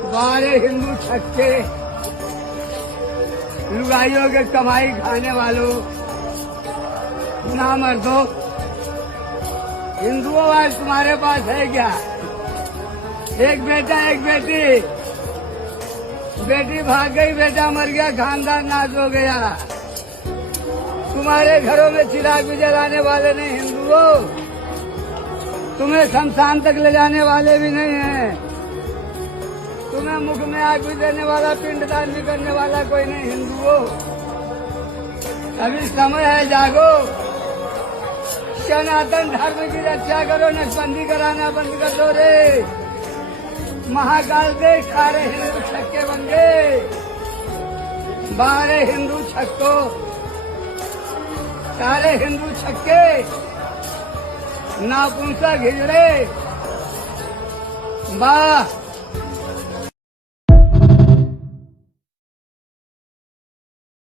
बारे हिंदू छक्के, लुगाइयों के कमाई खाने वालों, ना मर्दों, हिंदुओं आज तुम्हारे पास है क्या? एक बेटा एक बेटी, बेटी भाग गई, बेटा मर गया, खानदान नाश हो गया। तुम्हारे घरों में चिराग भी जलाने वाले नहीं हिंदुओं, तुम्हें शमशान तक ले जाने वाले भी नहीं हैं, तुम्हें मुख में आग भी देने वाला, पिंडदान भी करने वाला कोई नहीं हिंदुओं। अभी समय है, जागो, सनातन धर्म की रक्षा करो, नसबंदी कराना बंद कर दो रे। महाकाल देश सारे हिंदू छक्के बन गए, 12 हिंदू छक्को, सारे हिंदू छक्के नापुंसक हिजड़े, वाह